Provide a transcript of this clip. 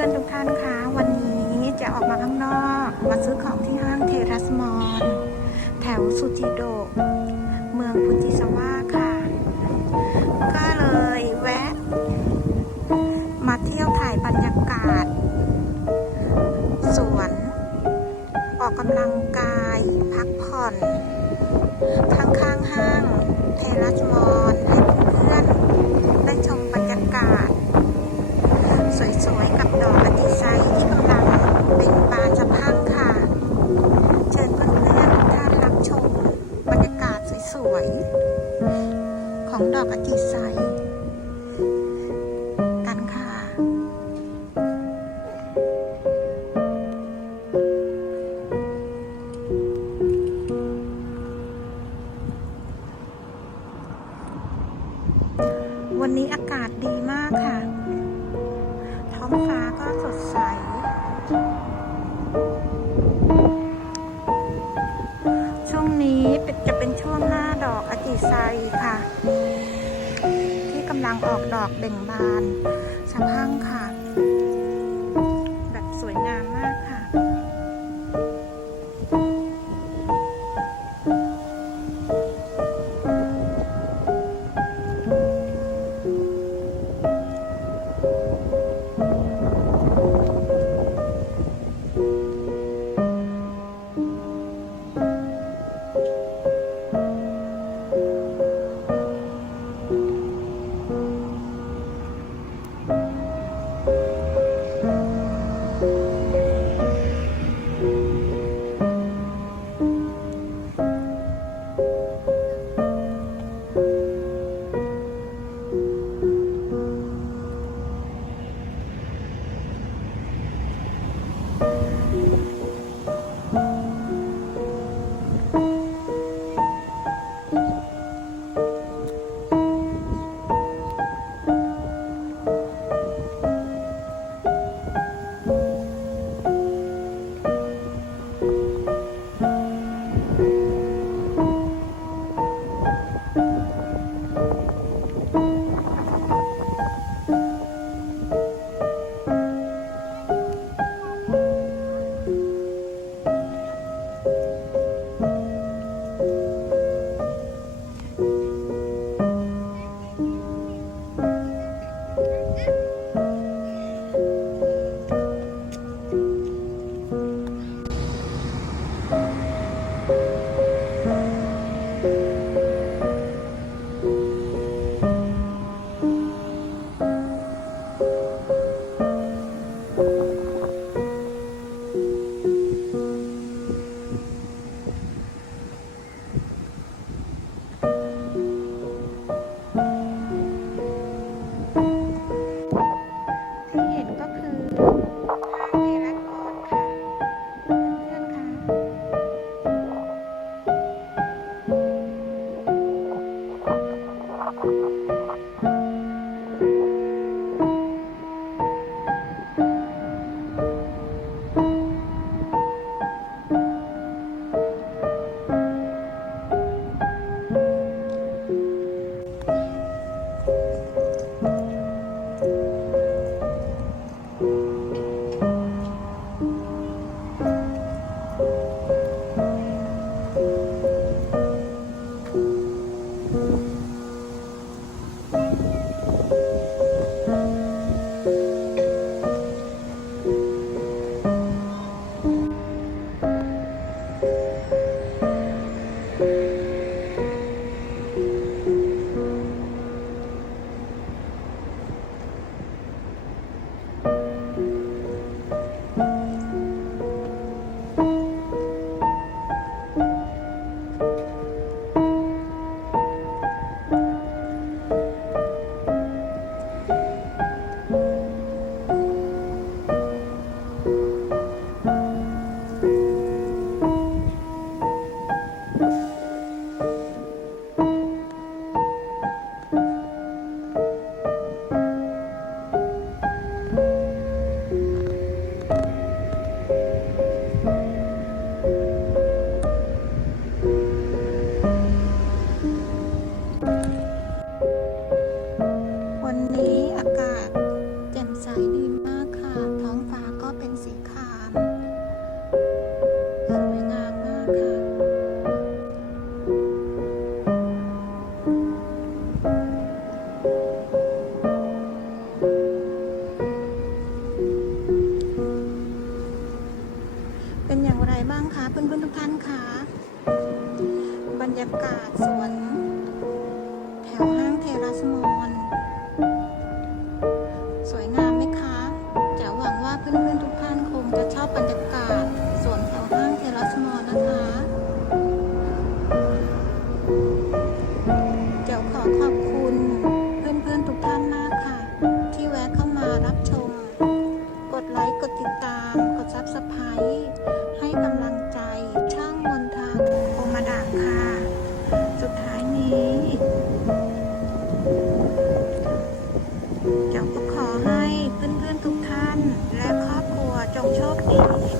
พื่อนๆทุกท่านคะวันนี้จะออกมาข้างนอกมาซื้อของที่ห้างเทรัสมอลแถวสุจิโด เมืองพุจิสวาค่ะ ก็เลยแวะ มาเที่ยวถ่ายบรรยากาศ สวน ออกกำลังกาย พักผ่อนข้างห้างเทรัสมอลให้เพื่อนๆได้ชมบรรยากาศ สวยๆ ของดอกอาทิไซกันค่ะ วันนี้อากาศดีมากค่ะ ท้องฟ้าก็สดใสช่วงนี้จะเป็นช่วง ดอกอจิไซค่ะ ที่กำลังออกดอกเบ่งบานสะพั่งค่ะ เป็นอย่างไรบ้างคะเพื่อนๆทุกท่านคะบรรยากาศสวน แถวห้างเทราสมอน Thank you.